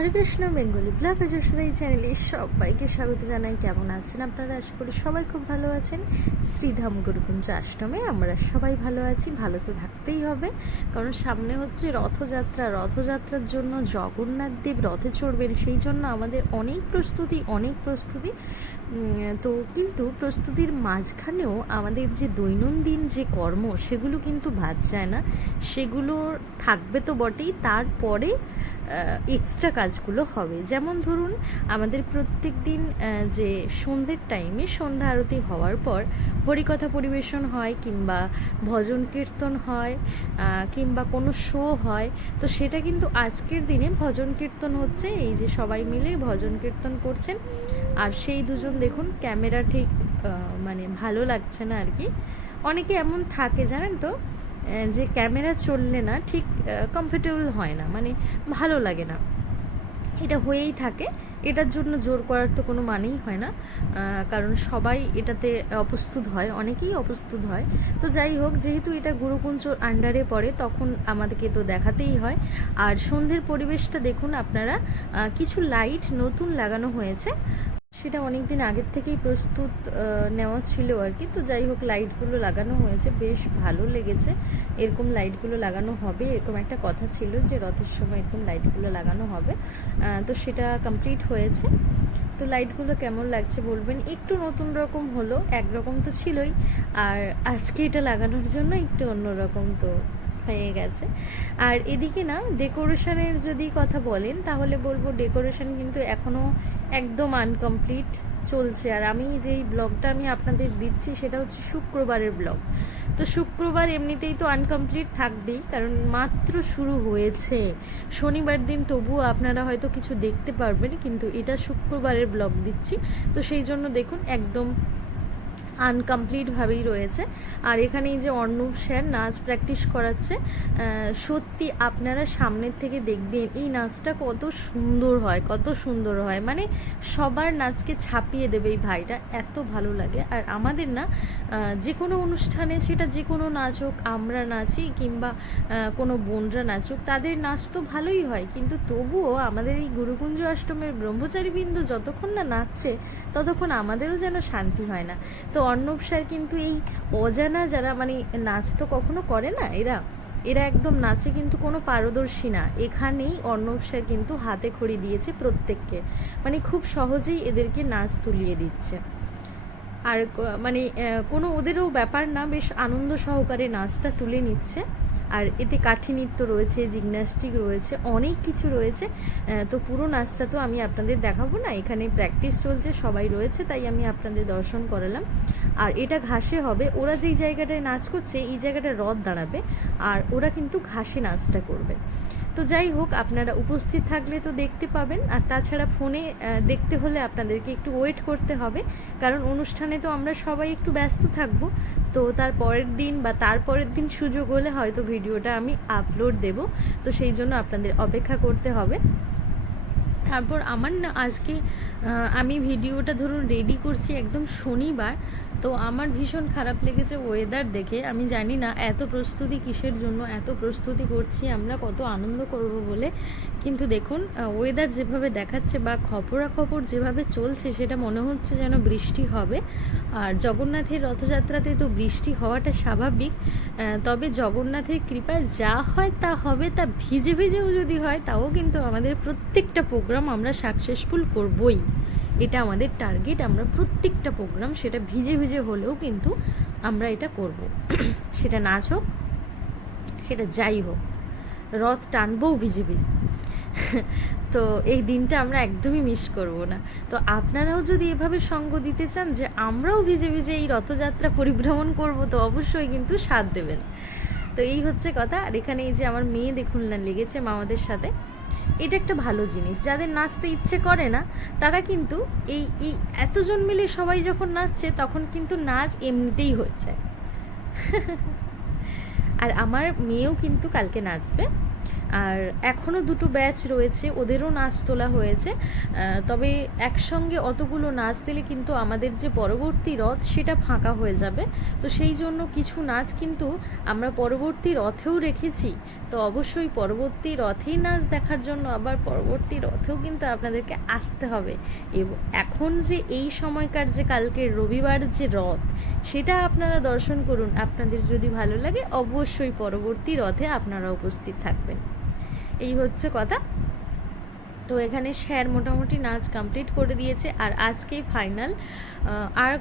হরে Krishna Bengali blog এই চ্যানেলে সবাইকে স্বাগত জানাই। কেমন আছেন আপনারা? আশা করি সবাই খুব ভালো আছেন। শ্রীধাম গুরুকুঞ্জ আষ্টমে আমরা সবাই ভালো আছি, ভালো তো থাকতেই হবে। কারণ সামনে হচ্ছে রথযাত্রা। রথযাত্রার জন্য জগন্নাথ দেব রথে চড়বেন, সেই জন্য আমাদের অনেক প্রস্তুতি অনেক প্রস্তুতি। তো কিন্তু প্রস্তুতির মাঝখানেও আমাদের যে দৈনন্দিন যে কর্ম, সেগুলো কিন্তু বাদ যায় না। সেগুলো থাকবে তো বটেই। তারপরে এক্সট্রা কাজগুলো হবে। যেমন ধরুন, আমাদের প্রত্যেক দিন যে সন্ধ্যের টাইমে সন্ধ্যা আরতি হওয়ার পর হরিকথা পরিবেশন হয় কিংবা ভজন কীর্তন হয় কিংবা কোনো শো হয়, তো সেটা কিন্তু আজকের দিনে ভজন কীর্তন হচ্ছে। এই যে সবাই মিলে ভজন কীর্তন করছেন। আর সেই দুজন দেখুন ক্যামেরা ঠিক মানে ভালো লাগছে না আর কি। অনেকে এমন থাকে, জানেন তো? যে ক্যামেরা চললে না ঠিক কমফোর্টেবল হয় না মানে ভালো লাগে না। এটা হয়েই থাকে, এটার জন্য জোর করার তো কোনো মানেই হয় না কারণ সবাই এটাতে অপ্রস্তুত হয়, অনেকেই অপ্রস্তুত হয়। তো যাই হোক, যেহেতু এটা গুরুকুঞ্জ আন্ডারে পড়ে, তখন আমাদেরকে তো দেখাতেই হয়। আর সন্ধ্যের পরিবেশটা দেখুন আপনারা কিছু লাইট নতুন লাগানো হয়েছে সেটা অনেক দিন আগের থেকেই প্রস্তুত নেওয়া ছিল আর কি। তো যাই হোক লাইটগুলো লাগানো হয়েছে, বেশ ভালো লেগেছে। এরকম লাইটগুলো লাগানো হবে, এরকম একটা কথা ছিল যে রথের সময় এরকম লাইটগুলো লাগানো হবে। তো সেটা কমপ্লিট হয়েছে। তো লাইটগুলো কেমন লাগছে বলবেন? একটু নতুন রকম হলো, একরকম তো ছিলই। আর আজকে এটা লাগানোর জন্য একটু অন্যরকম তো হয়ে গেছে। আর এদিকে না ডেকোরেশনের যদি কথা বলেন, তাহলে বলব ডেকোরেশন কিন্তু এখনও একদম আনকমপ্লিট চলছে। আর আমি যেই ব্লগটা আমি আপনাদের দিচ্ছি, সেটা হচ্ছে শুক্রবারের ব্লগ তো শুক্রবার এমনিতেই তো আনকমপ্লিট থাকবেই, কারণ মাত্র শুরু হয়েছে। শনিবার দিন তবুও আপনারা হয়তো কিছু দেখতে পারবেন, কিন্তু এটা শুক্রবারের ব্লগ দিচ্ছি। তো সেই জন্য দেখুন, একদম আনকমপ্লিটভাবেই রয়েছে। আর এখানে এই যে অর্ণব স্যার নাচ প্র্যাকটিস করাচ্ছে সত্যি আপনারা সামনের থেকে দেখবেন এই নাচটা কত সুন্দর হয়, কত সুন্দর হয়। মানে সবার নাচকে ছাপিয়ে দেবে এই ভাইটা, এত ভালো লাগে। আর আমাদের না যে কোনো অনুষ্ঠানে সেটা যে কোনো নাচ হোক, আমরা নাচি কিংবা কোনো বোনরা নাচুক তাদের নাচ তো ভালোই হয়। কিন্তু তবুও আমাদের এই গুরুকুঞ্জ অষ্টমের ব্রহ্মচারীবৃন্দ যতক্ষণ না নাচছে, ততক্ষণ আমাদেরও যেন শান্তি হয় না। তো অর্ণব স্যার কিন্তু এই অজানা যারা মানে নাচ তো কখনো করে না, এরা এরা একদম নাচে কিন্তু কোনো পারদর্শী না। এখানেই অর্ণব স্যার কিন্তু হাতে খড়ি দিয়েছে প্রত্যেককে। মানে খুব সহজেই এদেরকে নাচ তুলিয়ে দিচ্ছে। আর মানে কোনো ওদেরও ব্যাপার না, বেশ আনন্দ সহকারে নাচটা তুলে নিচ্ছে। আর এতে কাঠি নৃত্য রয়েছে, জিমন্যাস্টিক রয়েছে, অনেক কিছু রয়েছে। তো পুরো নাচটা তো আমি আপনাদের দেখাবো না, এখানে প্র্যাকটিস চলছে, সবাই রয়েছে, তাই আমি আপনাদের দর্শন করালাম। আর এটা ঘাসে হবে। ওরা যেই জায়গাটায় নাচ করছে, এই জায়গাটা রথ দাঁড়াবে আর ওরা কিন্তু ঘাসে নাচটা করবে। তো যাই হোক, আপনারা উপস্থিত থাকলে তো দেখতে পাবেন। আর তাছাড়া ফোনে দেখতে হলে আপনাদেরকে একটু ওয়েট করতে হবে। কারণ অনুষ্ঠানে তো আমরা সবাই একটু ব্যস্ত থাকব। তো তার পরের দিন বা তারপরের দিন সুযোগ হলে হয়তো ভিডিওটা আমি আপলোড দেব। তো সেই জন্য আপনাদের অপেক্ষা করতে হবে। তারপর আমার না আজকে আমি ভিডিওটা ধরুন রেডি করছি একদম শনিবার, তো আমার ভীষণ খারাপ লেগেছে ওয়েদার দেখে। আমি জানি না এত প্রস্তুতি কিসের জন্য, এত প্রস্তুতি করছি আমরা, কত আনন্দ করব বলে। কিন্তু দেখুন ওয়েদার যেভাবে দেখাচ্ছে বা খবরাখবর যেভাবে চলছে, সেটা মনে হচ্ছে যেন বৃষ্টি হবে। আর জগন্নাথের রথযাত্রাতে তো বৃষ্টি হওয়াটা স্বাভাবিক তবে জগন্নাথের কৃপায় যা হয় তা হবে, তা ভিজে ভিজেও যদি হয়, তাও কিন্তু আমাদের প্রত্যেকটা প্রোগ্রাম আমরা সাকসেসফুল করবই। এটা আমাদের টার্গেট আমরা প্রত্যেকটা প্রোগ্রাম সেটা ভিজে ভিজে হলেও কিন্তু আমরা এটা করব। সেটা নাচ হোক, সেটা যাই হোক, রথ টানবও ভিজে ভিজে। তো এই দিনটা আমরা একদমই মিস করব না। তো আপনারাও যদি এভাবে সঙ্গ দিতে চান যে আমরাও ভিজে ভিজে এই রথযাত্রা পরিভ্রমণ করব, তো অবশ্যই কিন্তু সাথ দেবেন। তো এই হচ্ছে কথা। আর এখানে এই যে আমার মেয়ে দেখুন না, লেগেছে মামাদের সাথে। এটা একটা ভালো জিনিস। যাদের নাচতে ইচ্ছে করে না, তারা কিন্তু এই এই এতজন মিলে সবাই যখন নাচছে, তখন কিন্তু নাচ এমনিতেই হয়ে যায়। আর আমার মেয়েও কিন্তু কালকে নাচবে। আর এখনও দুটো ব্যাচ রয়েছে, ওদেরও নাচ তোলা হয়েছে। তবে একসঙ্গে অতগুলো নাচ দিলে কিন্তু আমাদের যে পরবর্তী রথ সেটা ফাঁকা হয়ে যাবে। তো সেই জন্য কিছু নাচ কিন্তু আমরা পরবর্তী রথেও রেখেছি। তো অবশ্যই পরবর্তী রথেই নাচ দেখার জন্য আবার পরবর্তী রথেও কিন্তু আপনাদেরকে আসতে হবে। এবং, এখন যে এই সময়কার যে কালকে রবিবার যে রথ, সেটা আপনারা দর্শন করুন। আপনাদের যদি ভালো লাগে, অবশ্যই পরবর্তী রথে আপনারা উপস্থিত থাকবেন। এই হচ্ছে কথা। তো এখানে স্যার মোটামুটি নাচ কমপ্লিট করে দিয়েছে। আর আজকেই ফাইনাল আর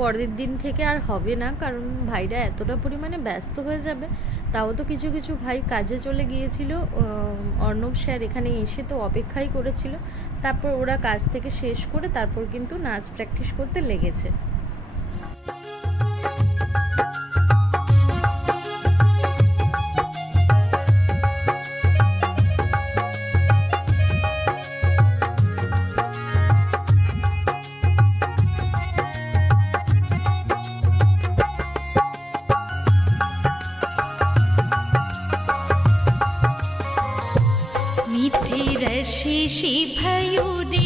পরের দিন থেকে আর হবে না, কারণ ভাইরা এতটা পরিমাণে ব্যস্ত হয়ে যাবে। তাও তো কিছু কিছু ভাই কাজে চলে গিয়েছিল। অর্ণব স্যার এখানে এসে তো অপেক্ষাই করেছিল। তারপর ওরা কাজ থেকে শেষ করে তারপর কিন্তু নাচ প্র্যাকটিস করতে লেগেছে। शशि शिभयुरे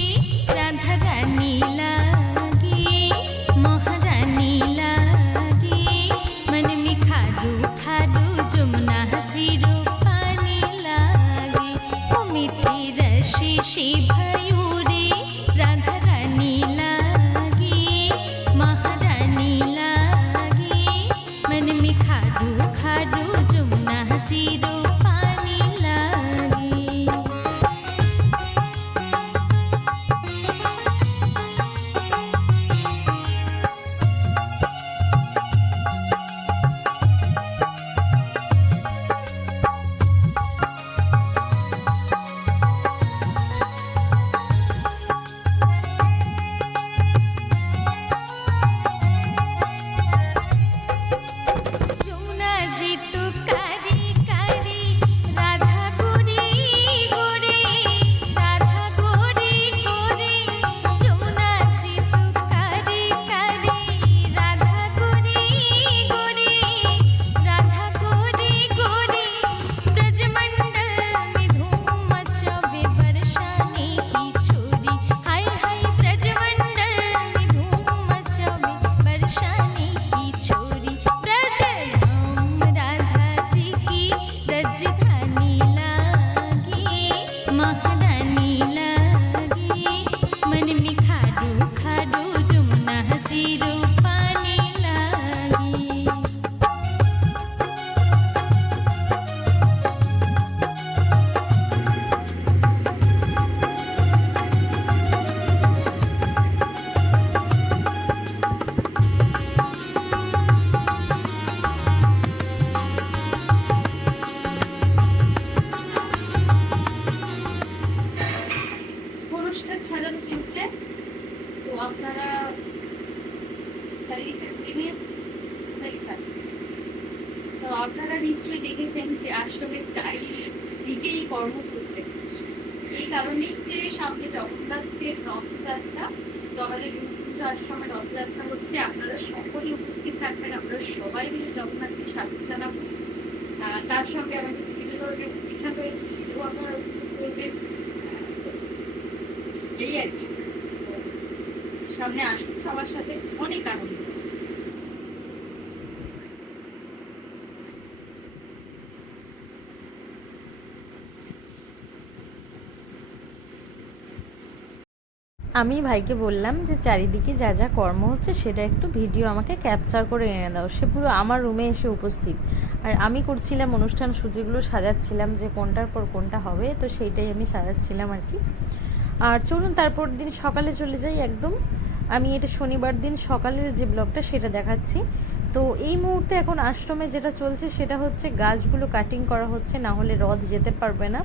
এই কারণেই যে সামনে জগন্নাথের রথযাত্রা, তো আমাদের পুজো আশ্রমের রথযাত্রা হচ্ছে, আপনারা সকলেই উপস্থিত থাকবেন, আমরা সবাই মিলে জগন্নাথকে স্বাগত জানাব। তার সঙ্গে আমাদের বিভিন্ন ধরনের অনুষ্ঠান রয়েছে, সেগুলো আপনারা করবেন। এই আর কি। সামনে আসুন সবার সাথে, অনেক আনন্দ। আমি ভাইকে বললাম যে চারিদিকে যা যা কর্ম হচ্ছে সেটা একটু ভিডিও আমাকে ক্যাপচার করে এনে দাও। সে পুরো আমার রুমে এসে উপস্থিত। আর আমি করছিলাম অনুষ্ঠান সূচিগুলো সাজাচ্ছিলাম যে কোনটার পর কোনটা হবে, তো সেইটাই আমি সাজাচ্ছিলাম আর কি। আর চলুন তারপর দিন সকালে চলে যাই একদম। আমি এটা শনিবার দিন সকালের যে ব্লগটা সেটা দেখাচ্ছি। তো এই মুহূর্তে এখন আশ্রমে যেটা চলছে সেটা হচ্ছে গাছগুলো কাটিং করা হচ্ছে, না হলে রথ যেতে পারবে না।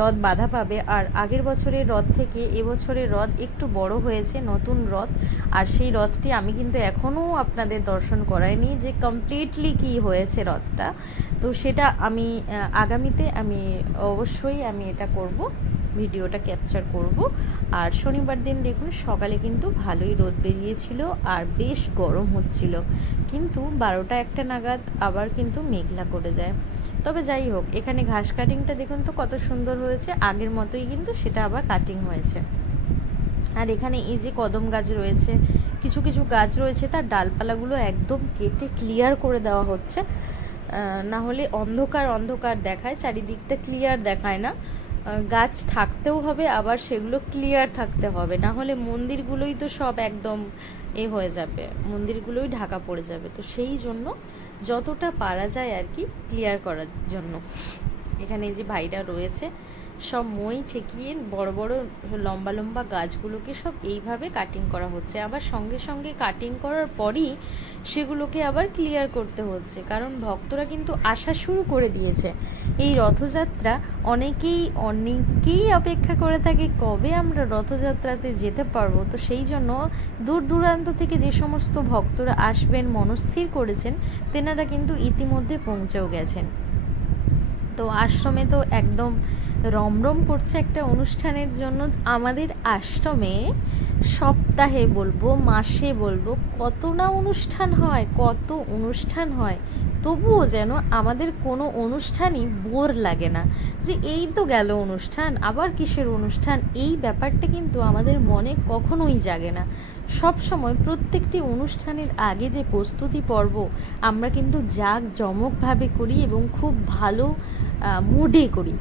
রথ বাধা পাবে। আর আগের বছরের হ্রদ থেকে এবছরের হ্রদ একটু বড় হয়েছে, নতুন হ্রদ। আর সেই হ্রদটি আমি কিন্তু এখনও আপনাদের দর্শন করাইনি যে কমপ্লিটলি কি হয়েছে রথটা তো সেটা আমি আগামীতে আমি অবশ্যই আমি এটা করব। ভিডিওটা ক্যাপচার করব। আর শনিবার দিন দেখুন, সকালে কিন্তু ভালোই রোদ বেরিয়েছিল আর বেশ গরম হচ্ছিল। কিন্তু বারোটা একটা নাগাদ আবার কিন্তু মেঘলা করে যায়। তবে যাই হোক, এখানে ঘাস কাটিংটা দেখুন তো কত সুন্দর হয়েছে। আগের মতোই কিন্তু সেটা আবার কাটিং হয়েছে। আর এখানে এই যে কদম গাছ রয়েছে, কিছু কিছু গাছ রয়েছে, তার ডালপালাগুলো একদম কেটে ক্লিয়ার করে দেওয়া হচ্ছে। না হলে অন্ধকার অন্ধকার দেখায়, চারিদিকটা ক্লিয়ার দেখায় না। গাছ থাকতেও হবে, আবার সেগুলো ক্লিয়ার থাকতে হবে। না হলে মন্দিরগুলোই তো সব একদম এ হয়ে যাবে, মন্দিরগুলোই ঢাকা পড়ে যাবে। তো সেই জন্য যতটা পারা যায় আর কি ক্লিয়ার করার জন্য। এখানে যে ভাইরা রয়েছে সব মই ঠেকিয়ে বড় বড় লম্বা লম্বা গাছগুলোকে সব এইভাবে কাটিং করা হচ্ছে। আবার সঙ্গে সঙ্গে কাটিং করার পরই সেগুলোকে আবার ক্লিয়ার করতে হচ্ছে। কারণ ভক্তরা কিন্তু আসা শুরু করে দিয়েছে। এই রথযাত্রা অনেকেই অনেকেই অপেক্ষা করে থাকে, কবে আমরা রথযাত্রাতে যেতে পারব? তো সেই জন্য দূর দূরান্ত থেকে যে সমস্ত ভক্তরা আসবেন, মনস্থির করেছেন, তেনারা কিন্তু ইতিমধ্যে পৌঁছেও গেছেন। তো আশ্রমে তো একদম রমরম করছে একটা অনুষ্ঠানের জন্য আমাদের আশ্রমে সপ্তাহে বলব, মাসে বলব, কত না অনুষ্ঠান হয়, কত অনুষ্ঠান হয়, তবুও যেন আমাদের কোনো অনুষ্ঠানই বোর লাগে না। যে এই তো গেল অনুষ্ঠান, আবার কিসের অনুষ্ঠান, এই ব্যাপারটা কিন্তু আমাদের মনে কখনোই জাগে না। সব সময় প্রত্যেকটি অনুষ্ঠানের আগে যে প্রস্তুতি পর্ব, আমরা কিন্তু জাক জমকভাবে করি এবং খুব ভালো মুডে করি।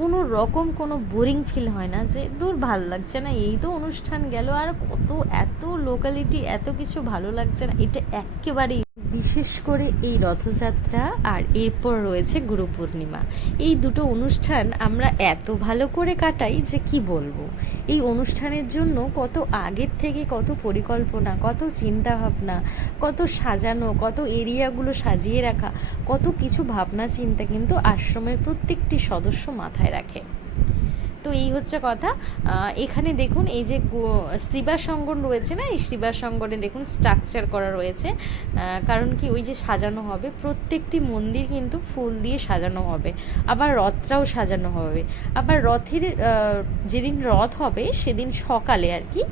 কোনো রকম কোনো বোরিং ফিল হয় না যে, দূর ভালো লাগছে না, এই তো অনুষ্ঠান গেল, আর কত, এত লোকালিটি এত কিছু ভালো লাগছে না। এটা একেবারেই বিশেষ করে এই রথযাত্রা আর এরপর রয়েছে গুরু পূর্ণিমা। এই দুটো অনুষ্ঠান আমরা এত ভালো করে কাটাই যে কি বলব? এই অনুষ্ঠানের জন্য কত আগের থেকে কত পরিকল্পনা, কত চিন্তা ভাবনা কত সাজানো, কত এরিয়াগুলো সাজিয়ে রাখা, কত কিছু ভাবনা চিন্তা কিন্তু আশ্রমের প্রত্যেকটি সদস্য মাথায় রাখে। তো এই হচ্ছে কথা। এখানে দেখুন এই যে শ্রীবাস সঙ্গন রয়েছে না, এই শ্রীবাস সঙ্গনে দেখুন স্ট্রাকচার করা রয়েছে। কারণ কি ওই যে সাজানো হবে, প্রত্যেকটি মন্দির কিন্তু ফুল দিয়ে সাজানো হবে। আবার রথটাও সাজানো হবে। আবার রথের যেদিন রথ হবে সেদিন সকালে আর কি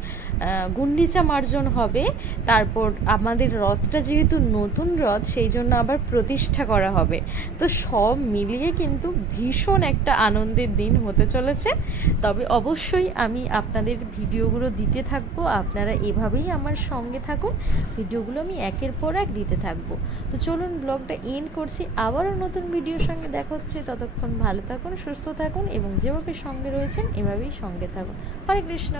গুন্ডিচা মার্জন হবে। তারপর আমাদের রথটা যেহেতু নতুন রথ, সেই জন্য আবার প্রতিষ্ঠা করা হবে। তো সব মিলিয়ে কিন্তু ভীষণ একটা আনন্দের দিন হতে চলেছে। তবে অবশ্যই আমি আপনাদের ভিডিওগুলো দিতে থাকব। আপনারা এভাবেই আমার সঙ্গে থাকুন। ভিডিওগুলো আমি একের পর এক দিতে থাকব। তো চলুন ব্লগটা এন্ড করছি। আবারও নতুন ভিডিওর সঙ্গে দেখা হচ্ছে। ততক্ষণ ভালো থাকুন, সুস্থ থাকুন এবং যেভাবে সঙ্গে রয়েছেন, এভাবেই সঙ্গে থাকুন। হরে কৃষ্ণ।